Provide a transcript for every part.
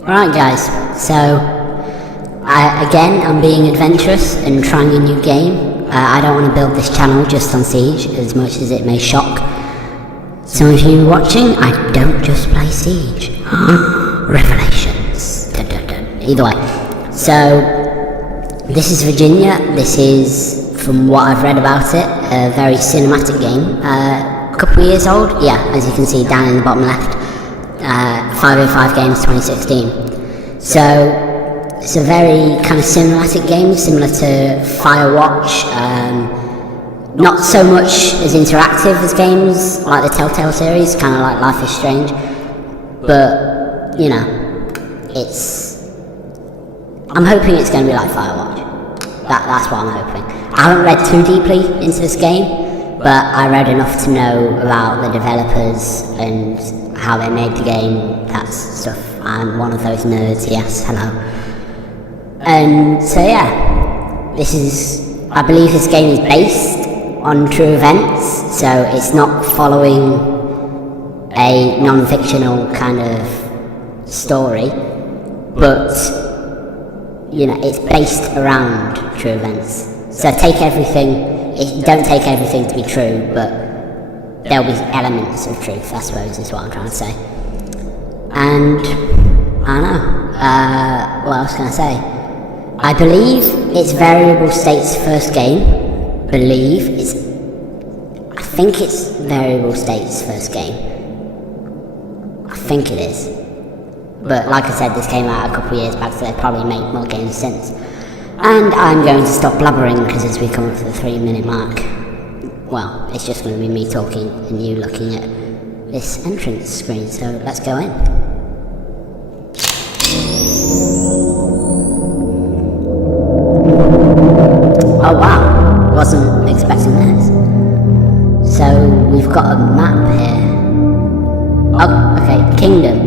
Alright guys, so I'm being adventurous and trying a new game. I don't want to build this channel just on Siege, as much as it may shock some of you watching. I don't just play Siege. Revelations. Dun, dun, dun. Either way. So, this is Virginia. This is, from what I've read about it, a very cinematic game. A couple of years old. Yeah, as you can see down in the bottom left. 505 Games 2016. So, it's a very kind of cinematic game, similar to Firewatch. Not so much as interactive as games like the Telltale series, kind of like Life is Strange. But, you know, I'm hoping it's going to be like Firewatch. That's what I'm hoping. I haven't read too deeply into this game, but I read enough to know about the developers and how they made the game, that stuff. I'm one of those nerds, yes, hello. And so yeah, I believe this game is based on true events, so it's not following a non-fictional kind of story, but, you know, it's based around true events. So don't take everything to be true, but there'll be elements of truth, I suppose, is what I'm trying to say. And, I don't know, what else can I say? I believe it's Variable State's first game. I think it's Variable State's first game. I think it is. But like I said, this came out a couple of years back, so they've probably made more games since. And I'm going to stop blabbering, because as we come up to the 3-minute mark, well, it's just going to be me talking and you looking at this entrance screen, so let's go in. Oh wow, wasn't expecting this. So, we've got a map here. Oh, okay, Kingdom,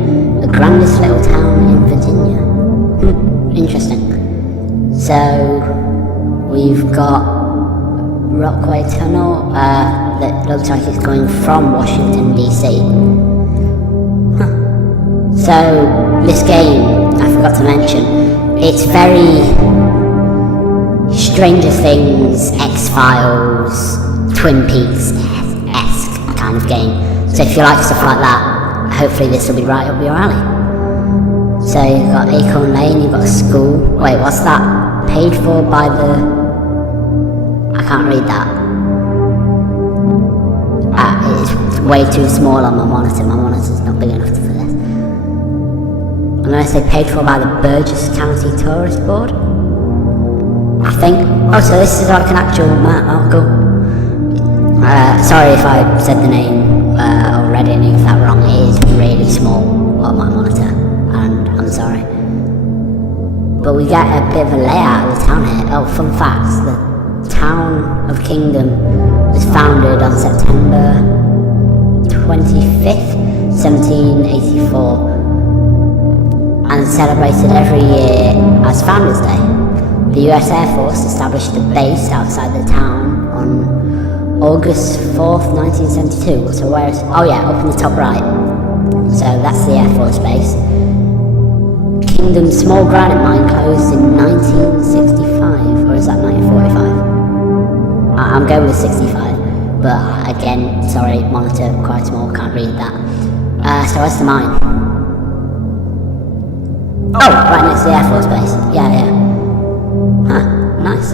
the grandest little town in Virginia. Interesting. So, we've got Rockway Tunnel, that looks like it's going from Washington DC. So, this game, I forgot to mention, it's very Stranger Things, X-Files, Twin Peaks-esque kind of game. So if you like stuff like that, hopefully this will be right up your alley. So you've got Acorn Lane, you've got a school. Wait, what's that? Paid for by the... I can't read that. It's way too small on my monitor. My monitor's not big enough for this. I'm going to say paid for by the Burgess County Tourist Board. I think. Oh, so this is like an actual map. Oh, cool. Sorry if I said the name or read any of that wrong. It is really small on my monitor, and I'm sorry. But we get a bit of a layout of the town here. Oh, fun facts. The town of Kingdom was founded on September 25th, 1784, and celebrated every year as Founders Day. The US Air Force established a base outside the town on August 4th, 1972. So where is... Oh yeah, up in the top right. So that's the Air Force base. Kingdom's small granite mine closed in 1965, or is that 1945? I'm going with 65, but again, sorry, monitor quite small, can't read that. So where's the mine? Oh, right next to the Air Force base. Yeah. Huh, nice.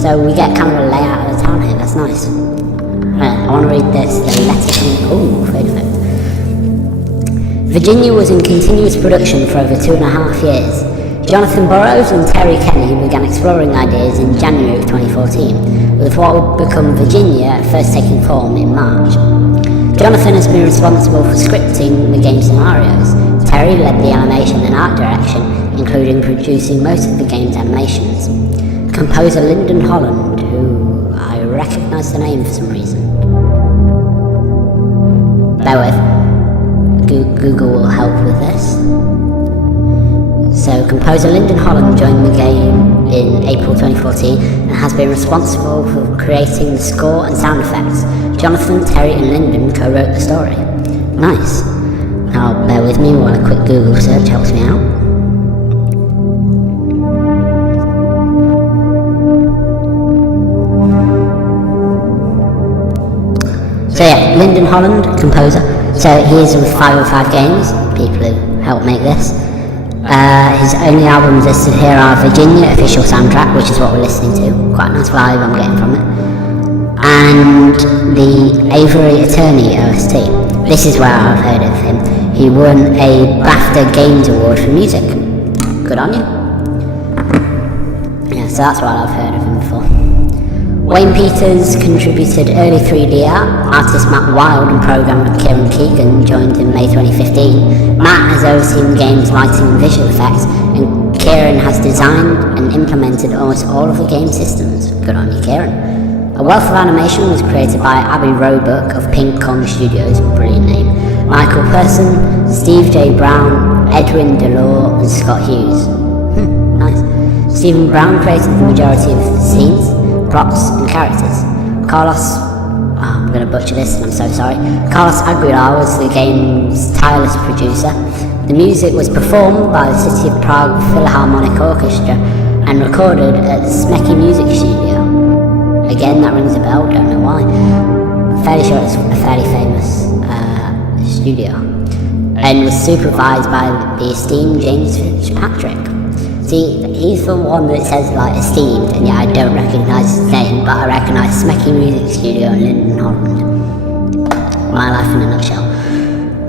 So we get kind of a layout of the town here, that's nice. I want to read this, the letter from... Ooh, fade effect. Virginia was in continuous production for over 2.5 years. Jonathan Burroughs and Terry Kenny began exploring ideas in January of 2014, with what would become Virginia first taking form in March. Jonathan has been responsible for scripting the game scenarios. Terry led the animation and art direction, including producing most of the game's animations. Composer Lyndon Holland, who I recognise the name for some reason. Bear with. Google will help with this. So, composer Lyndon Holland joined the game in April 2014 and has been responsible for creating the score and sound effects. Jonathan, Terry and Lyndon co-wrote the story. Nice. Now bear with me while a quick Google search helps me out. So yeah, Lyndon Holland, composer. So he is with 505 Games, people who helped make this. His only albums listed here are Virginia official soundtrack, which is what we're listening to. Quite a nice vibe I'm getting from it. And the Avery Attorney OST. This is where I've heard of him. He won a BAFTA Games Award for music. Good on you. Yeah, so that's what I've heard of him before. Wayne Peters contributed early 3D art. Artist Matt Wild and programmer Kieran Keegan joined in May 2015. Matt has overseen the game's lighting and visual effects, and Kieran has designed and implemented almost all of the game systems. Good on you, Kieran. A wealth of animation was created by Abby Roebuck of Pink Kong Studios, brilliant name, Michael Persson, Steve J. Brown, Edwin Delore, and Scott Hughes. Nice. Stephen Brown created the majority of the scenes, props, and characters. I'm going to butcher this and I'm so sorry. Carlos Aguilar was the game's tireless producer. The music was performed by the City of Prague Philharmonic Orchestra and recorded at the SZETGSEH Music Studio. Again, that rings a bell, don't know why. I'm fairly sure it's a fairly famous studio. And was supervised by the esteemed James Fitzpatrick. See, he's the one that says like esteemed, and yeah, I don't recognise his name, but I recognise SZETGSEH Music Studio in Lyndon, Holland. My life in a nutshell.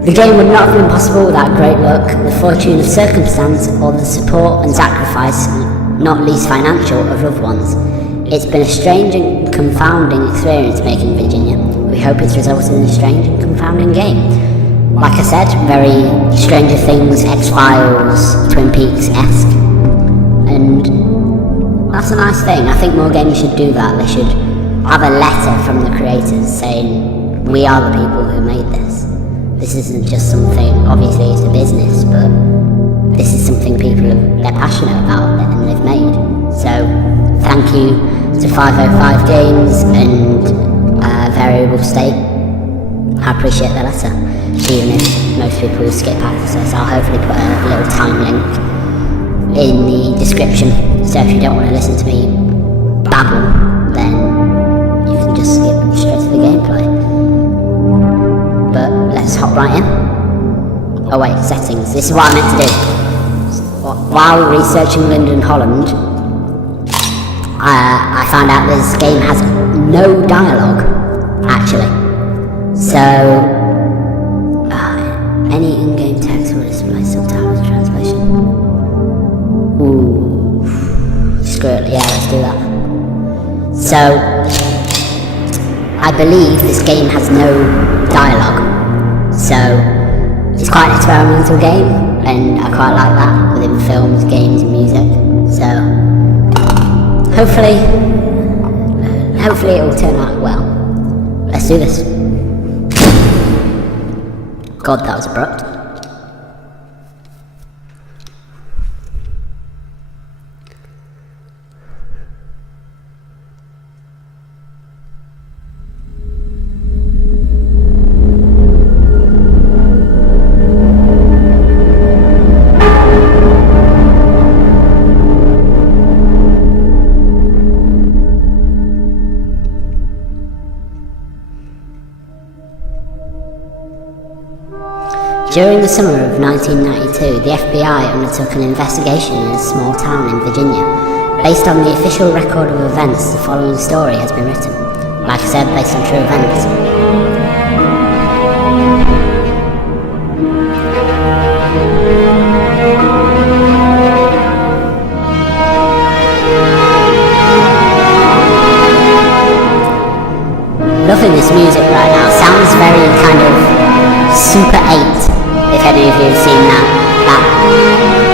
The game would not have been possible without great luck, the fortune of circumstance, or the support and sacrifice, not least financial, of loved ones. It's been a strange and confounding experience making Virginia. We hope it's resulted in a strange and confounding game. Like I said, very Stranger Things, X-Files, Twin Peaks-esque. And that's a nice thing. I think more games should do that. They should have a letter from the creators saying, we are the people who made this. This isn't just something, obviously it's a business, but this is something they're passionate about and they've made. So, thank you to 505 Games and Variable State. I appreciate the letter, even if most people will skip past this. I'll hopefully put a little time link in the description, so if you don't want to listen to me babble, then you can just skip straight to the gameplay. But let's hop right in. Oh wait, settings. This is what I meant to do. While researching Lyndon Holland, I found out this game has no dialogue, actually. So, any in-game text will display subtitles translation. Ooh, screw it, yeah, let's do that. So, I believe this game has no dialogue, so it's quite an experimental game, and I quite like that within films, games, and music. So, hopefully it will turn out well. Let's do this. God, that was abrupt. During the summer of 1992, the FBI undertook an investigation in a small town in Virginia. Based on the official record of events, the following story has been written. Like I said, based on true events. Loving this music right now. Sounds very kind of Super 8. If any of you have seen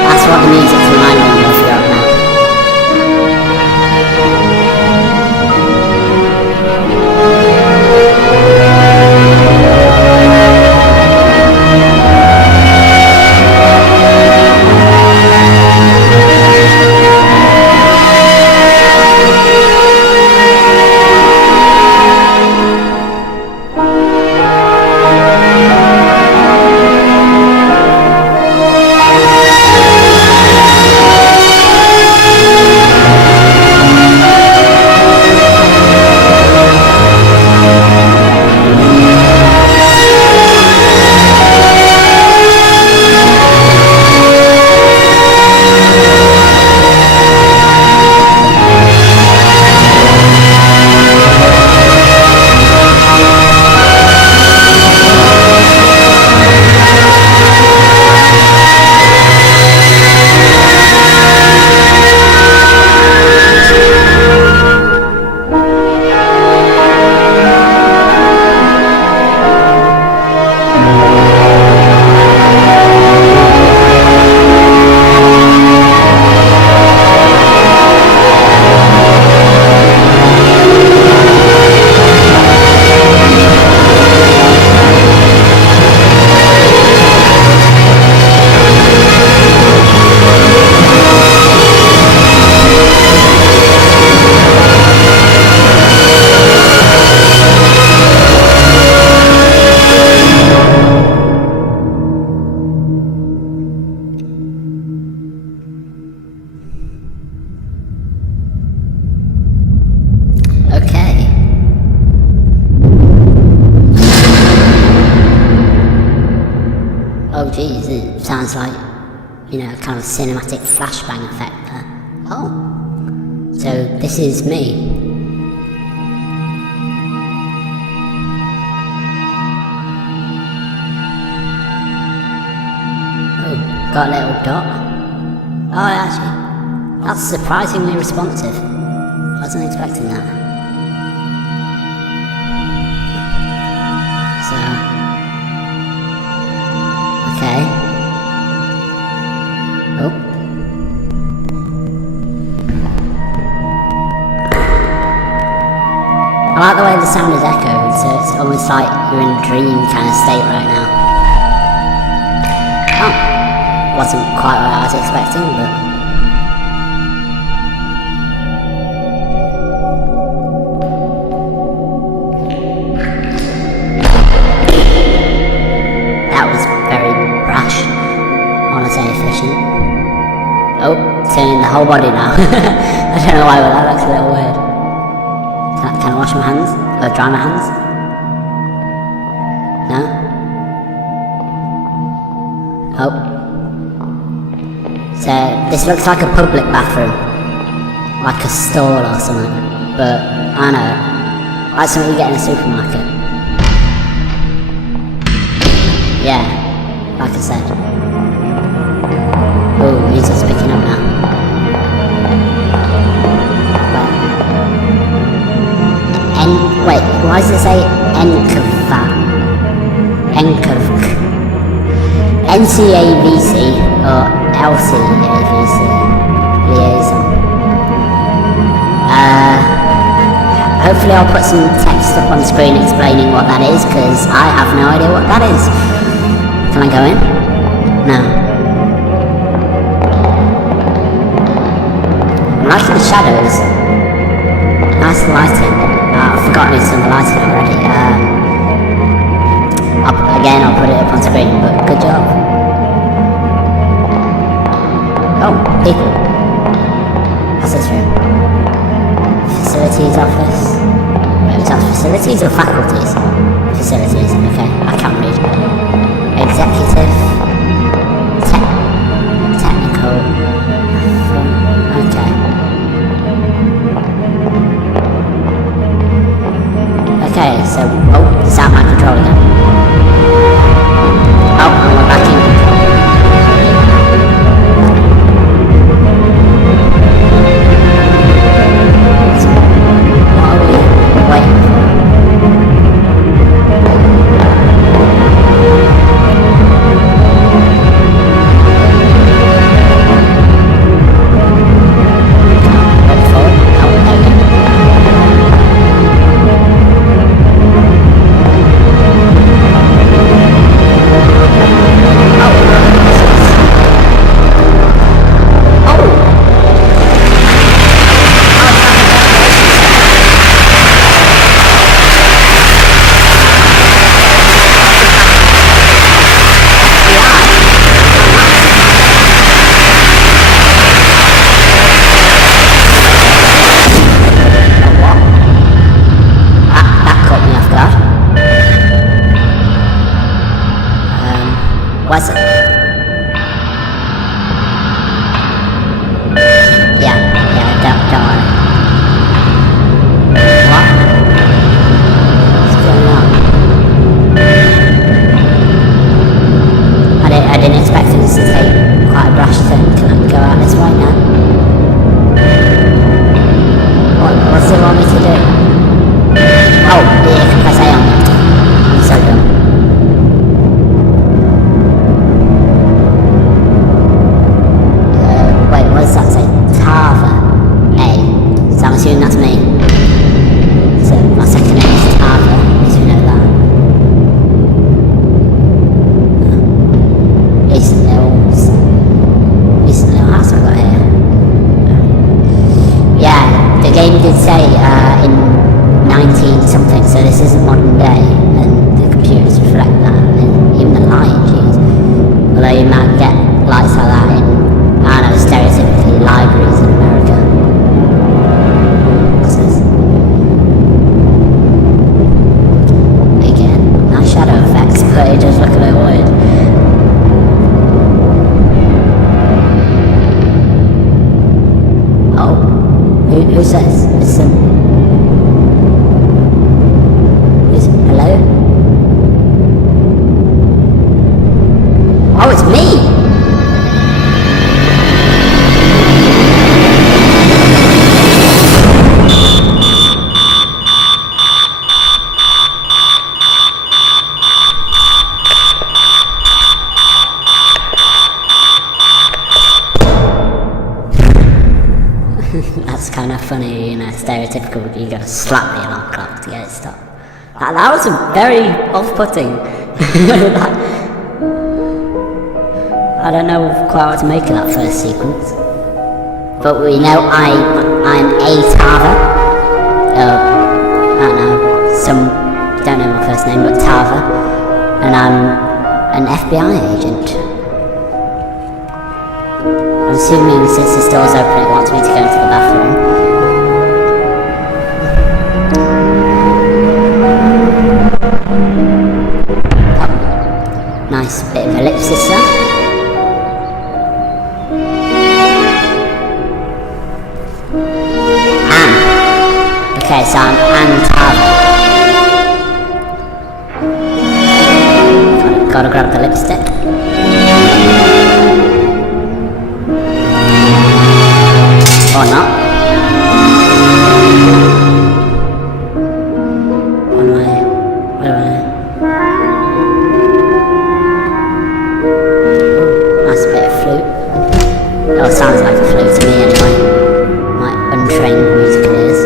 that's what the music's reminding me of right now. sounds like, you know, kind of a cinematic flashbang effect there. Oh. So this is me. Oh, got a little dot. Oh, actually, that's surprisingly responsive. Wasn't expecting that. So, okay. Oh. I like the way the sound is echoed, so it's almost like you're in a dream kind of state right now. Oh, wasn't quite what I was expecting, but... that was very brash. I want to say efficient. Oh, turning the whole body now. I don't know why, but that looks a little weird. Can I wash my hands? Or dry my hands? No? Oh. So, this looks like a public bathroom. Like a stall or something. But, I don't know. Like something you get in a supermarket. Yeah, like I said. Oh, music's picking up now. Wait, why does it say NCAVC? NCAVC or LCAVC liaison. Hopefully I'll put some text up on screen explaining what that is, because I have no idea what that is. Can I go in? No. I'm liking the shadows. Nice lighting. I've forgotten it's on the lighting already. I'll put it up on screen, but good job. Oh, people. What's this room? Facilities office. Wait, was that facilities or faculties? Facilities, okay, I can't read. Executive. Technical. Okay. Okay, so, oh, it's out my control again. Oh, we're back in control. So, what are we waiting for? Was it? Yeah, don't worry. What? What's going on? I didn't expect this to take quite a brash turn. Can I go out this way now? What's it want me to do? Oh, yeah, you can press A on it. I'm so dumb. What does that say? Tava A. So I'm assuming that's me. So my second name is Tava, as you know that. Decent little house I've got here. Yeah, the game did say in 19 something, so this isn't modern day, and the computers reflect that, and even the light, jeez. Although you might get lights like that in, I don't know, stereotypically libraries in America. What's this? Again, nice shadow effects, but it does look a little weird. Is hello? Oh, it's me! That's kind of funny, you know, stereotypical, you gotta slap the alarm clock to get it stopped. That was very off-putting. I don't know quite what to make of that first sequence. But we know I'm a Tava. I don't know, don't know my first name, but Tava. And I'm an FBI agent. I'm assuming since the door's open it wants me to go into the bathroom. Oh, nice bit of ellipsis there. Anne. Okay, so I'm Anne Tava. Gotta grab the lipstick. Or not. Where am I? Oh, nice bit of flute. Oh, it sounds like a flute to me anyway. My untrained music ears.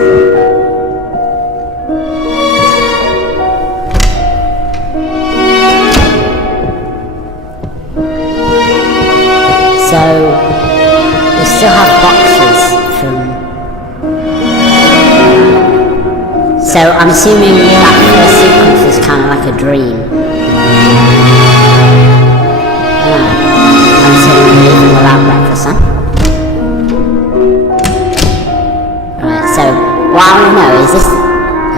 So, we still have boxes. So I'm assuming that first sequence is kind of like a dream. I'm assuming we're leaving without breakfast, huh? Right, so what I want to know is this...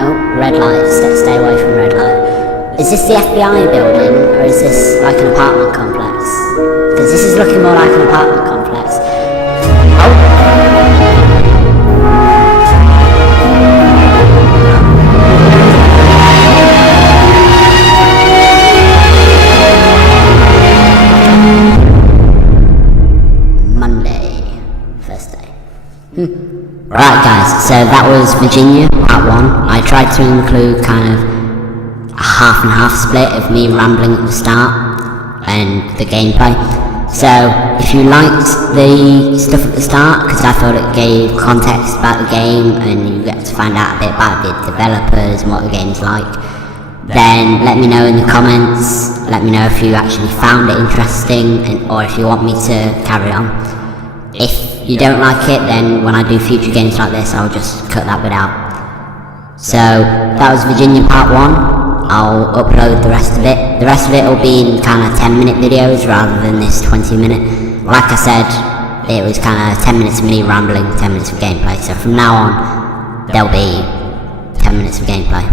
Oh, red light, stay away from red light. Is this the FBI building, or is this like an apartment complex? Because this is looking more like an apartment complex. Oh! Right guys, so that was Virginia, part 1. I tried to include kind of a half and half split of me rambling at the start and the gameplay. So, if you liked the stuff at the start, because I thought it gave context about the game and you get to find out a bit about the developers and what the game's like, then let me know in the comments. Let me know if you actually found it interesting or if you want me to carry on. If you don't like it, then when I do future games like this, I'll just cut that bit out. So, that was Virginia part 1. I'll upload the rest of it. The rest of it will be in kind of 10-minute videos rather than this 20-minute. Like I said, it was kind of 10 minutes of me rambling, 10 minutes of gameplay. So from now on, there'll be 10 minutes of gameplay.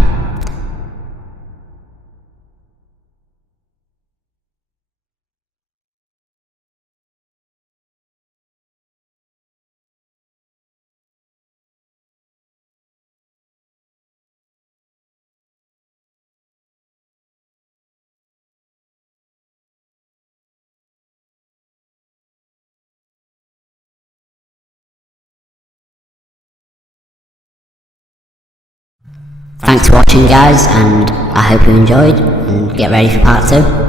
Thanks for watching guys, and I hope you enjoyed, and get ready for part 2.